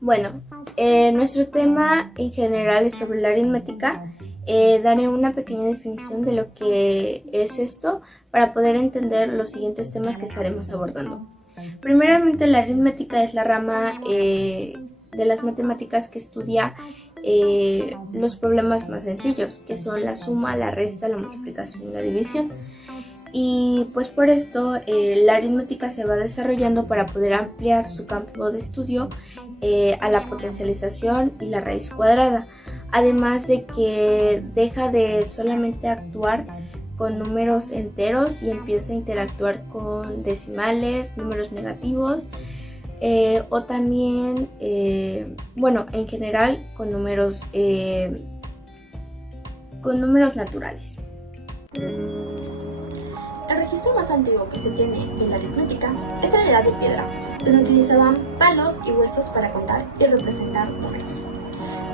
Bueno, nuestro tema en general es sobre la aritmética. Daré una pequeña definición de lo que es esto para poder entender los siguientes temas que estaremos abordando. Primeramente, la aritmética es la rama de las matemáticas que estudia los problemas más sencillos, que son la suma, la resta, la multiplicación y la división. Y pues por esto la aritmética se va desarrollando para poder ampliar su campo de estudio a la potencialización y la raíz cuadrada, además de que deja de solamente actuar con números enteros y empieza a interactuar con decimales, números negativos o también, en general con números naturales. El registro más antiguo que se tiene de la aritmética es en la Edad de Piedra, donde utilizaban palos y huesos para contar y representar números.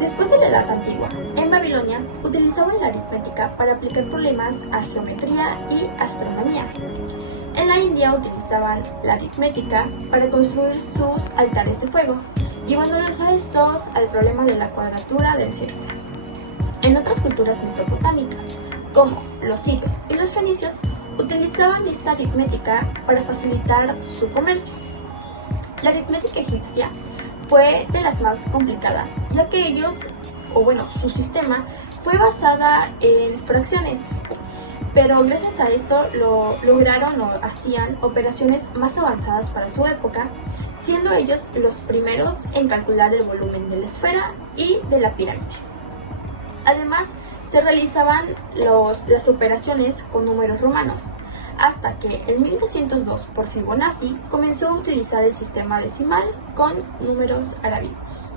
Después de la Edad Antigua, en Babilonia utilizaban la aritmética para aplicar problemas a geometría y astronomía. En la India utilizaban la aritmética para construir sus altares de fuego, llevándolos a estos al problema de la cuadratura del círculo. En otras culturas mesopotámicas, como los sirios y los fenicios, utilizaban esta aritmética para facilitar su comercio. La aritmética egipcia fue de las más complicadas, ya que su sistema fue basada en fracciones, pero gracias a esto hacían operaciones más avanzadas para su época, siendo ellos los primeros en calcular el volumen de la esfera y de la pirámide. Además, se realizaban las operaciones con números romanos, hasta que en 1202 por Fibonacci comenzó a utilizar el sistema decimal con números arábigos.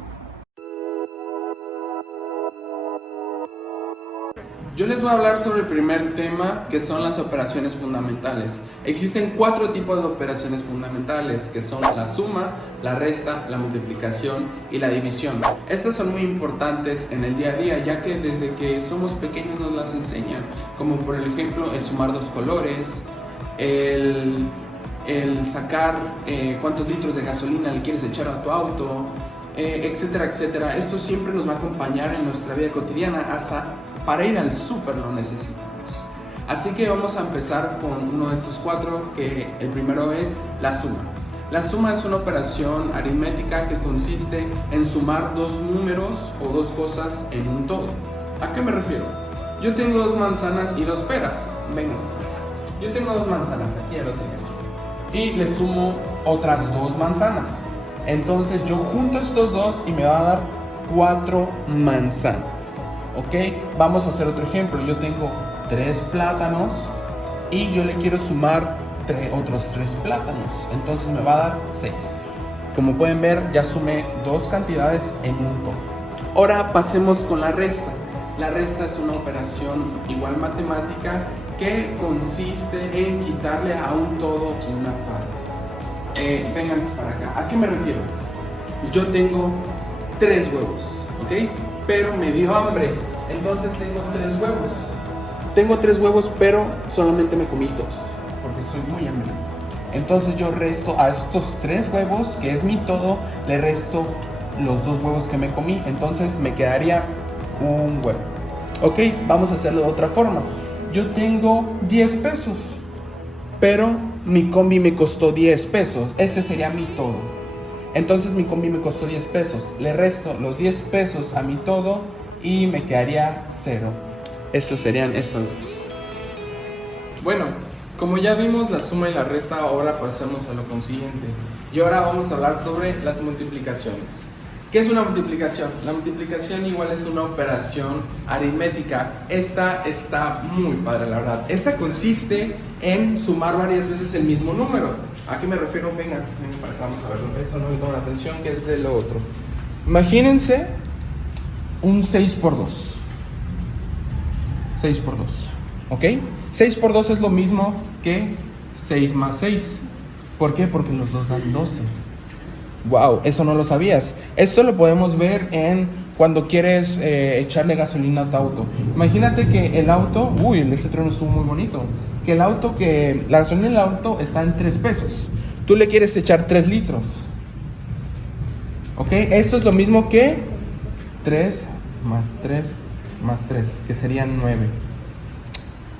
Yo les voy a hablar sobre el primer tema, que son las operaciones fundamentales. Existen 4 tipos de operaciones fundamentales, que son la suma, la resta, la multiplicación y la división. Estas son muy importantes en el día a día, ya que desde que somos pequeños nos las enseñan, como por ejemplo el sumar 2 colores, el sacar cuántos litros de gasolina le quieres echar a tu auto, etcétera, etcétera. Esto siempre nos va a acompañar en nuestra vida cotidiana, hasta para ir al súper lo necesitamos. Así que vamos a empezar con uno de estos 4, que el primero es la suma. La suma es una operación aritmética que consiste en sumar 2 números o 2 cosas en un todo. ¿A qué me refiero? Yo tengo 2 manzanas y 2 peras. Venga, yo tengo 2 manzanas, aquí ya lo tengo, y le sumo otras 2 manzanas. Entonces yo junto estos 2 y me va a dar 4 manzanas. ¿Ok? Vamos a hacer otro ejemplo. Yo tengo 3 plátanos y yo le quiero sumar otros 3 plátanos. Entonces me va a dar 6. Como pueden ver, ya sumé 2 cantidades en un todo. Ahora pasemos con la resta. La resta es una operación igual matemática que consiste en quitarle a un todo una parte. Vénganse para acá. ¿A qué me refiero? Yo tengo 3 huevos, ¿ok? Pero me dio hambre, entonces tengo 3 huevos. Tengo 3 huevos, pero solamente me comí 2, porque estoy muy hambriento. Entonces yo resto a estos 3 huevos, que es mi todo, le resto los 2 huevos que me comí, entonces me quedaría un huevo. Ok, vamos a hacerlo de otra forma. Yo tengo 10 pesos, pero mi combi me costó 10 pesos. Este sería mi todo. Entonces mi combi me costó 10 pesos. Le resto los 10 pesos a mi todo y me quedaría 0. Estos serían estos 2. Bueno, como ya vimos la suma y la resta, ahora pasemos a lo consiguiente. Y ahora vamos a hablar sobre las multiplicaciones. ¿Qué es una multiplicación? La multiplicación igual es una operación aritmética. Esta está muy padre, la verdad. Esta consiste en sumar varias veces el mismo número. ¿A qué me refiero? Venga para acá, vamos a verlo. Esto no me toma la atención, que es de lo otro. Imagínense un 6 por 2. 6 por 2, ¿ok? 6 por 2 es lo mismo que 6 más 6. ¿Por qué? Porque los dos dan 12. Wow, eso no lo sabías. Esto lo podemos ver en cuando quieres echarle gasolina a tu auto. Imagínate que el auto, ese trueno estuvo muy bonito. Que la gasolina del auto está en 3 pesos. Tú le quieres echar 3 litros. ¿Ok? Esto es lo mismo que 3 más 3 más 3, que serían 9.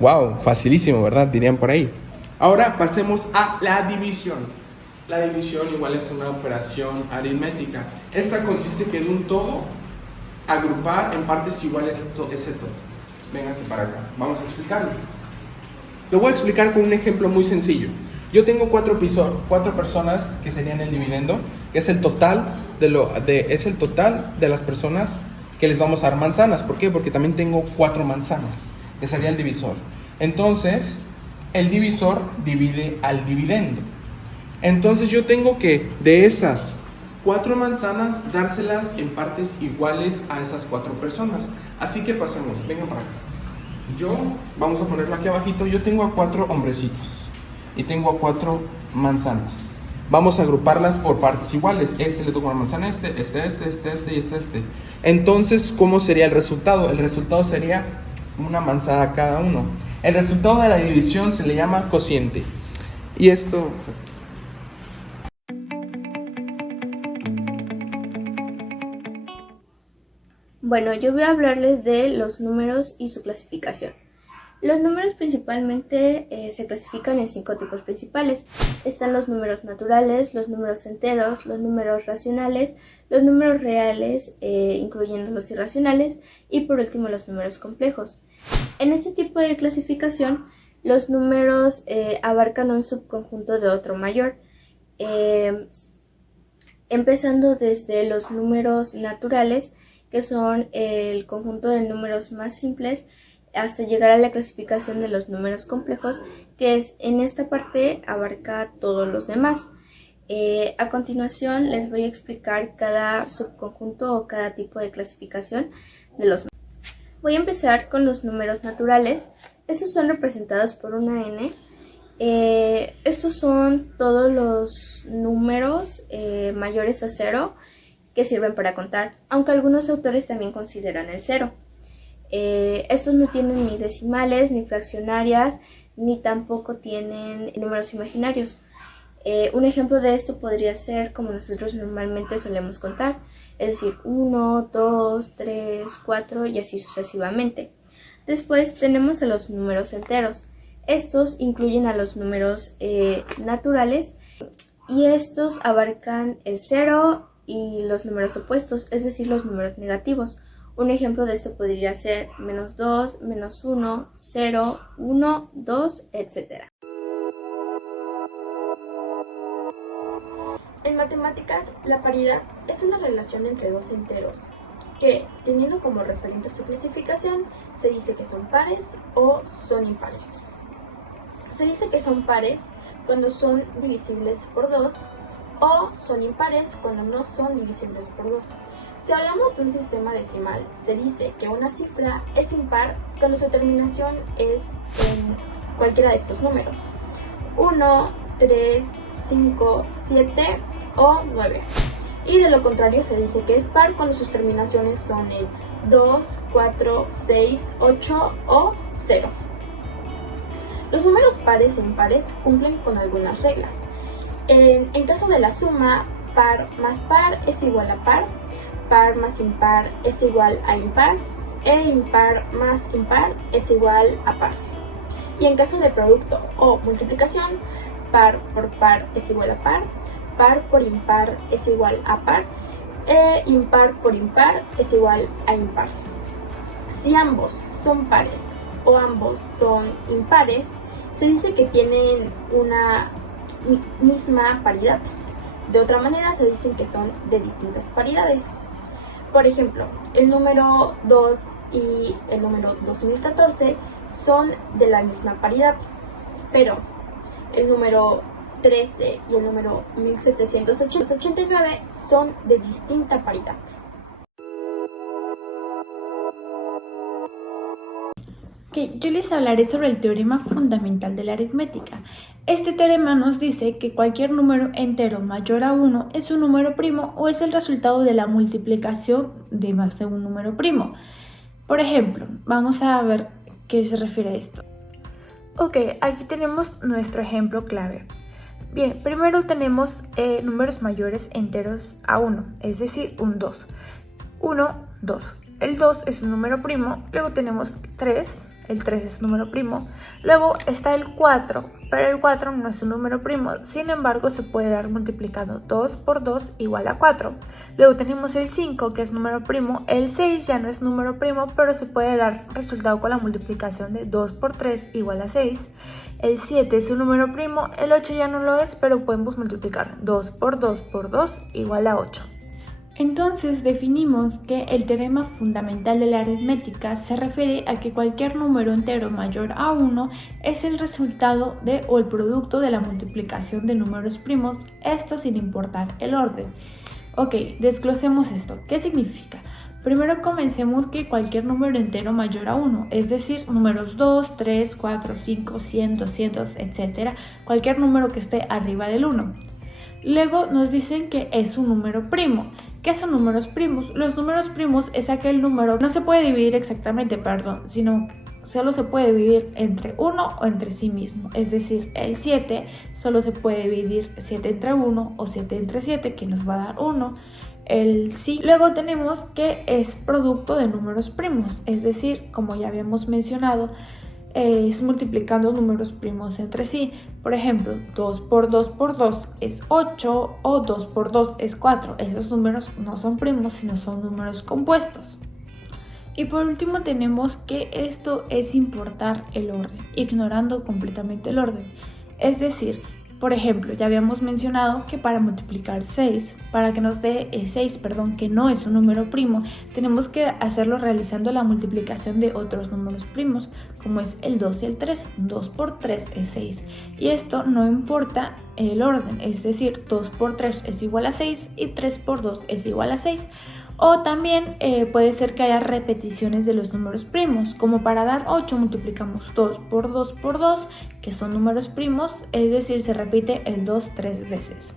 Wow, facilísimo, ¿verdad? Dirían por ahí. Ahora pasemos a la división. La división igual es una operación aritmética. Esta consiste que en un todo agrupar en partes iguales ese todo. Vénganse para acá, vamos a explicarlo. Lo voy a explicar con un ejemplo muy sencillo. Yo tengo 4 personas que serían el dividendo, que es el total de las personas que les vamos a dar manzanas. ¿Por qué? Porque también tengo 4 manzanas, que sería el divisor. Entonces, el divisor divide al dividendo. Entonces yo tengo que de esas 4 manzanas dárselas en partes iguales a esas 4 personas. Así que pasemos, vengan para acá. Vamos a ponerlo aquí abajito. Yo tengo a 4 hombrecitos y tengo a 4 manzanas. Vamos a agruparlas por partes iguales. Este le toca una manzana a este y este. Entonces, ¿cómo sería el resultado? El resultado sería una manzana a cada uno. El resultado de la división se le llama cociente. Y esto... Bueno, yo voy a hablarles de los números y su clasificación. Los números principalmente se clasifican en 5 tipos principales. Están los números naturales, los números enteros, los números racionales, los números reales, incluyendo los irracionales, y por último los números complejos. En este tipo de clasificación, los números abarcan un subconjunto de otro mayor, empezando desde los números naturales, que son el conjunto de números más simples, hasta llegar a la clasificación de los números complejos, que es en esta parte abarca todos los demás. A continuación les voy a explicar cada subconjunto o cada tipo de clasificación de los números. Voy a empezar con los números naturales. Estos son representados por una n. Estos son todos los números mayores a 0 que sirven para contar, aunque algunos autores también consideran el 0. Estos no tienen ni decimales, ni fraccionarias, ni tampoco tienen números imaginarios. Un ejemplo de esto podría ser como nosotros normalmente solemos contar, es decir, 1, 2, 3, 4 y así sucesivamente. Después tenemos a los números enteros. Estos incluyen a los números naturales y estos abarcan el 0 y los números opuestos, es decir, los números negativos. Un ejemplo de esto podría ser -2, -1, 0, 1, 2, etc. En matemáticas, la paridad es una relación entre 2 enteros que, teniendo como referente su clasificación, se dice que son pares o son impares. Se dice que son pares cuando son divisibles por 2 o son impares cuando no son divisibles por 2. Si hablamos de un sistema decimal, se dice que una cifra es impar cuando su terminación es en cualquiera de estos números: 1, 3, 5, 7 o 9. Y de lo contrario se dice que es par cuando sus terminaciones son en 2, 4, 6, 8 o 0. Los números pares e impares cumplen con algunas reglas. En caso de la suma, par más par es igual a par más impar es igual a impar, e impar más impar es igual a par. Y en caso de producto o multiplicación, par por par es igual a par por impar es igual a par, e impar por impar es igual a impar. Si ambos son pares o ambos son impares, se dice que tienen una misma paridad. De otra manera se dicen que son de distintas paridades. Por ejemplo, el número 2 y el número 2014 son de la misma paridad, pero el número 13 y el número 1789 son de distinta paridad. Ok, yo les hablaré sobre el teorema fundamental de la aritmética. Este teorema nos dice que cualquier número entero mayor a 1 es un número primo o es el resultado de la multiplicación de más de un número primo. Por ejemplo, vamos a ver qué se refiere a esto. Ok, aquí tenemos nuestro ejemplo clave. Bien, primero tenemos números mayores enteros a 1, es decir, un 2. 1, 2. El 2 es un número primo, luego tenemos 3. El 3 es un número primo. Luego está el 4, pero el 4 no es un número primo. Sin embargo, se puede dar multiplicando 2 por 2 igual a 4. Luego tenemos el 5, que es número primo. El 6 ya no es número primo, pero se puede dar resultado con la multiplicación de 2 por 3 igual a 6. El 7 es un número primo. El 8 ya no lo es, pero podemos multiplicar 2 por 2 por 2 igual a 8. Entonces definimos que el teorema fundamental de la aritmética se refiere a que cualquier número entero mayor a 1 es el resultado de o el producto de la multiplicación de números primos, esto sin importar el orden. Ok, desglosemos esto. ¿Qué significa? Primero comencemos que cualquier número entero mayor a 1, es decir, números 2, 3, 4, 5, 100, 200, etc. Cualquier número que esté arriba del 1. Luego nos dicen que es un número primo. ¿Qué son números primos? Los números primos es aquel número que no se puede dividir exactamente, sino solo se puede dividir entre 1 o entre sí mismo. Es decir, el 7 solo se puede dividir 7 entre 1 o 7 entre 7, que nos va a dar 1. El 5. Luego tenemos que es producto de números primos, es decir, como ya habíamos mencionado, es multiplicando números primos entre sí. Por ejemplo, 2 por 2 por 2 es 8 o 2 por 2 es 4. Esos números no son primos, sino son números compuestos. Y por último tenemos que esto es importar el orden, ignorando completamente el orden. Es decir, por ejemplo, ya habíamos mencionado que para multiplicar 6, para que nos dé 6, que no es un número primo, tenemos que hacerlo realizando la multiplicación de otros números primos, como es el 2 y el 3. 2 por 3 es 6. Y esto no importa el orden, es decir, 2 por 3 es igual a 6 y 3 por 2 es igual a 6. O también puede ser que haya repeticiones de los números primos, como para dar 8 multiplicamos 2 por 2 por 2, que son números primos, es decir, se repite el 2 3 veces.